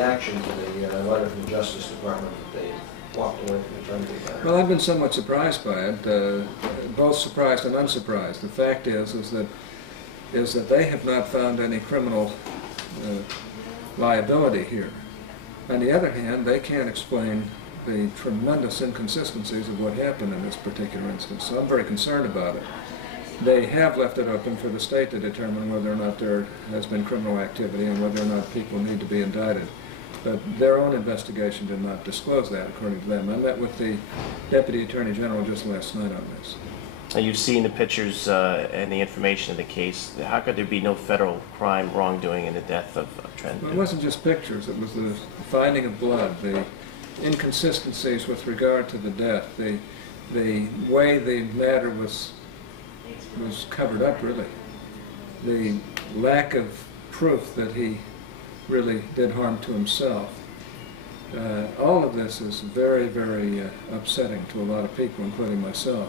reaction to the letter from the Justice Department that they walked away from the Trinity matter? Well, I've been somewhat surprised by it, both surprised and unsurprised. The fact is that they have not found any criminal liability here. On the other hand, they can't explain the tremendous inconsistencies of what happened in this particular instance, so I'm very concerned about it. They have left it open for the state to determine whether or not there has been criminal activity and whether or not people need to be indicted. But their own investigation did not disclose that, according to them. I met with the Deputy Attorney General just last night on this. Now, you've seen the pictures and the information in the case. How could there be no federal crime wrongdoing in the death of Trent? Well, it wasn't just pictures. It was the finding of blood, the inconsistencies with regard to the death, the way the matter was covered up, really. The lack of proof that he really did harm to himself. All of this is very, very upsetting to a lot of people, including myself.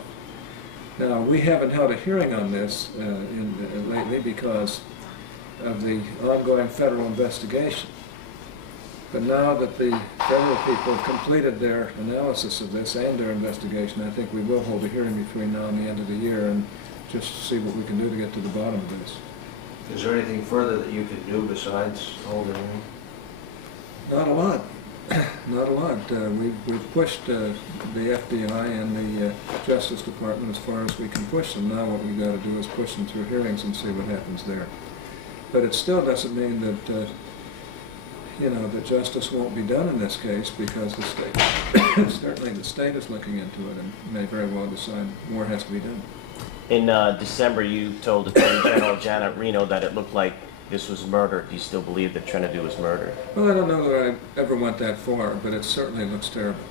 Now, we haven't held a hearing on this lately because of the ongoing federal investigation. But now that the federal people have completed their analysis of this and their investigation, I think we will hold a hearing between now and the end of the year and just see what we can do to get to the bottom of this. Is there anything further that you can do besides hold a hearing? Not a lot. Not a lot. We've pushed the FBI and the Justice Department as far as we can push them. Now what we've got to do is push them through hearings and see what happens there. But it still doesn't mean that that justice won't be done in this case, because the state, certainly the state is looking into it and may very well decide more has to be done. In December, you told Attorney General Janet Reno that it looked like this was murder. Do you still believe that Trinity was murdered? Well, I don't know that I ever went that far, but it certainly looks terrible.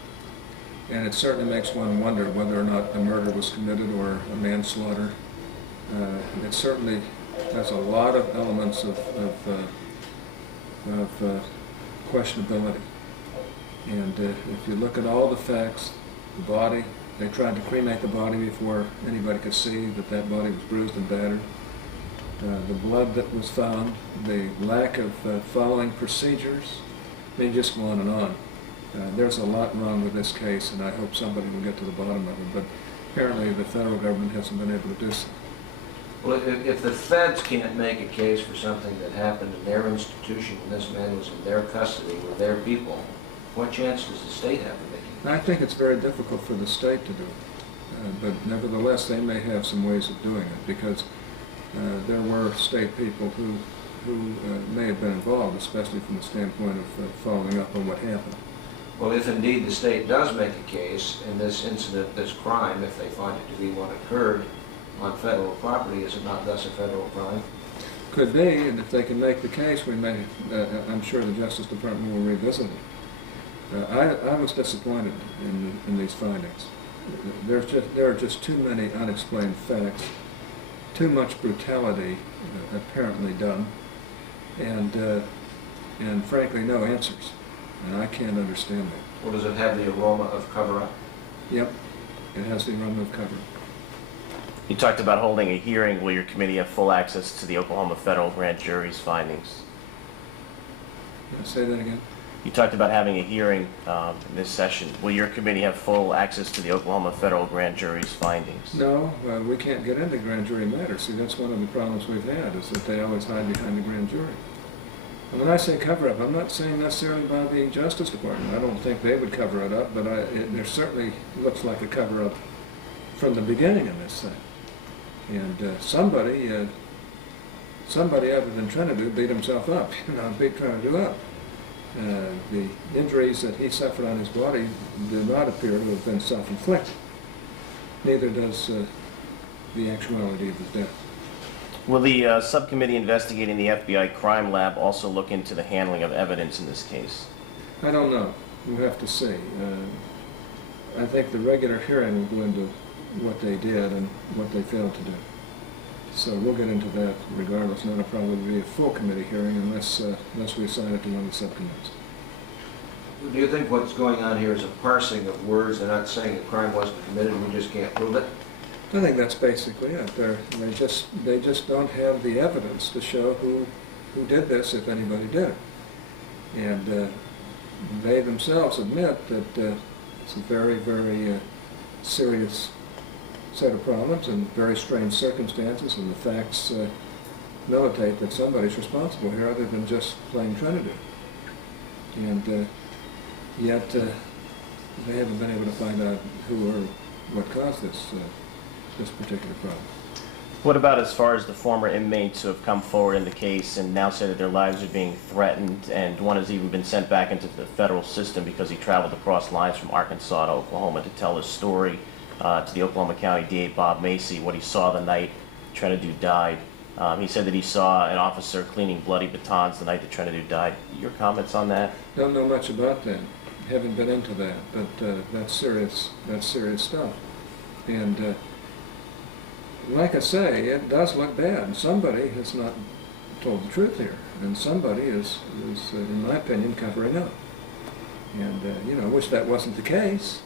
And it certainly makes one wonder whether or not a murder was committed or a manslaughter. It certainly has a lot of elements of questionability. And if you look at all the facts, the body, they tried to cremate the body before anybody could see that that body was bruised and battered. The blood that was found, the lack of following procedures, they just go on and on. There's a lot wrong with this case, and I hope somebody will get to the bottom of it, but apparently the federal government hasn't been able to do so. Well, if the feds can't make a case for something that happened in their institution when this man was in their custody with their people, what chance does the state have of making it? I think it's very difficult for the state to do it, but nevertheless they may have some ways of doing it, because there were state people who may have been involved, especially from the standpoint of following up on what happened. Well, if indeed the state does make a case in this incident, this crime, if they find it to be what occurred on federal property, is it not thus a federal crime? Could be, and if they can make the case, we may. I'm sure the Justice Department will revisit it. I was disappointed in these findings. There are just too many unexplained facts, too much brutality apparently done, and frankly no answers. And I can't understand that. Or does it have the aroma of cover-up? Yep, it has the aroma of cover-up. You talked about holding a hearing. Will your committee have full access to the Oklahoma federal grand jury's findings? Say that again? You talked about having a hearing in this session. Will your committee have full access to the Oklahoma federal grand jury's findings? No, we can't get into grand jury matters. See, that's one of the problems we've had, is that they always hide behind the grand jury. And when I say cover-up, I'm not saying necessarily by the Justice Department. I don't think they would cover it up, but there certainly looks like a cover-up from the beginning of this thing. And somebody other than Trinity beat himself up, beat Trinity up. The injuries that he suffered on his body do not appear to have been self-inflicted. Neither does the actuality of his death. Will the subcommittee investigating the FBI crime lab also look into the handling of evidence in this case? I don't know. We'll have to see. I think the regular hearing will go into what they did and what they failed to do. So we'll get into that regardless. It'll probably be a full committee hearing unless we assign it to one of the subcommittees. Do you think what's going on here is a parsing of words? They're not saying the crime wasn't committed, we just can't prove it? I think that's basically it. They just don't have the evidence to show who did this, if anybody did. And they themselves admit that it's a very, very serious set of problems and very strange circumstances, and the facts militate that somebody's responsible here other than just plain Trinity. And yet they haven't been able to find out who or what caused this particular problem. What about as far as the former inmates who have come forward in the case and now say that their lives are being threatened, and one has even been sent back into the federal system because he traveled across lines from Arkansas to Oklahoma to tell his story to the Oklahoma County DA, Bob Macy, what he saw the night Trenadu died. He said that he saw an officer cleaning bloody batons the night that Trenadu died. Your comments on that? Don't know much about that. Haven't been into that, but that's serious. That's serious stuff. And like I say, it does look bad. And somebody has not told the truth here, and somebody is in my opinion, covering up. And you know, I wish that wasn't the case,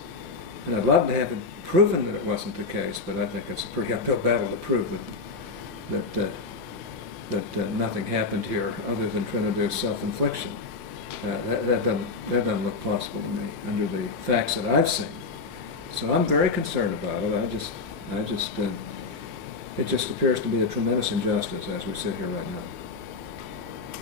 and I'd love to have it proven that it wasn't the case. But I think it's a pretty uphill battle to prove that nothing happened here other than Trinadu's self-infliction. That doesn't look possible to me under the facts that I've seen. So I'm very concerned about it. It just appears to be a tremendous injustice as we sit here right now.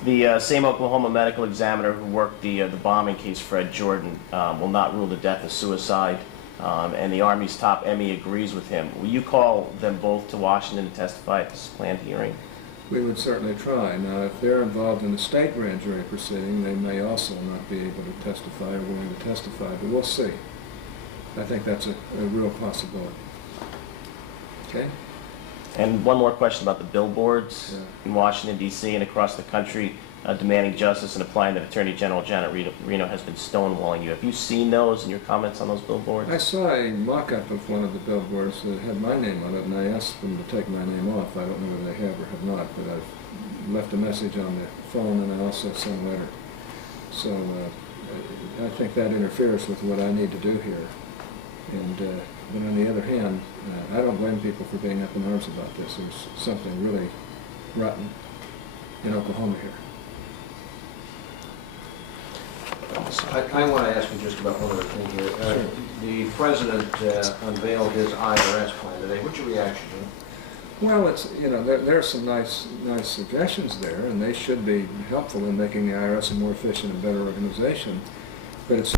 The same Oklahoma medical examiner who worked the bombing case, Fred Jordan, will not rule the death a suicide, and the Army's top ME agrees with him. Will you call them both to Washington to testify at this planned hearing? We would certainly try. Now, if they're involved in the state grand jury proceeding, they may also not be able to testify or willing to testify, but we'll see. I think that's a real possibility. Okay? And one more question about the billboards in Washington, D.C. and across the country demanding justice and applying that Attorney General Janet Reno has been stonewalling you. Have you seen those and your comments on those billboards? I saw a mock-up of one of the billboards that had my name on it, and I asked them to take my name off. I don't know whether they have or have not, but I've left a message on the phone, and I also sent a letter. So I think that interferes with what I need to do here. And but on the other hand, I don't blame people for being up in arms about this. There's something really rotten in Oklahoma here. I want to ask you just about one other thing here. Sure. The president unveiled his IRS plan today. What's your reaction to it? Well, it's, you know, there are some nice suggestions there, and they should be helpful in making the IRS a more efficient and better organization. But it's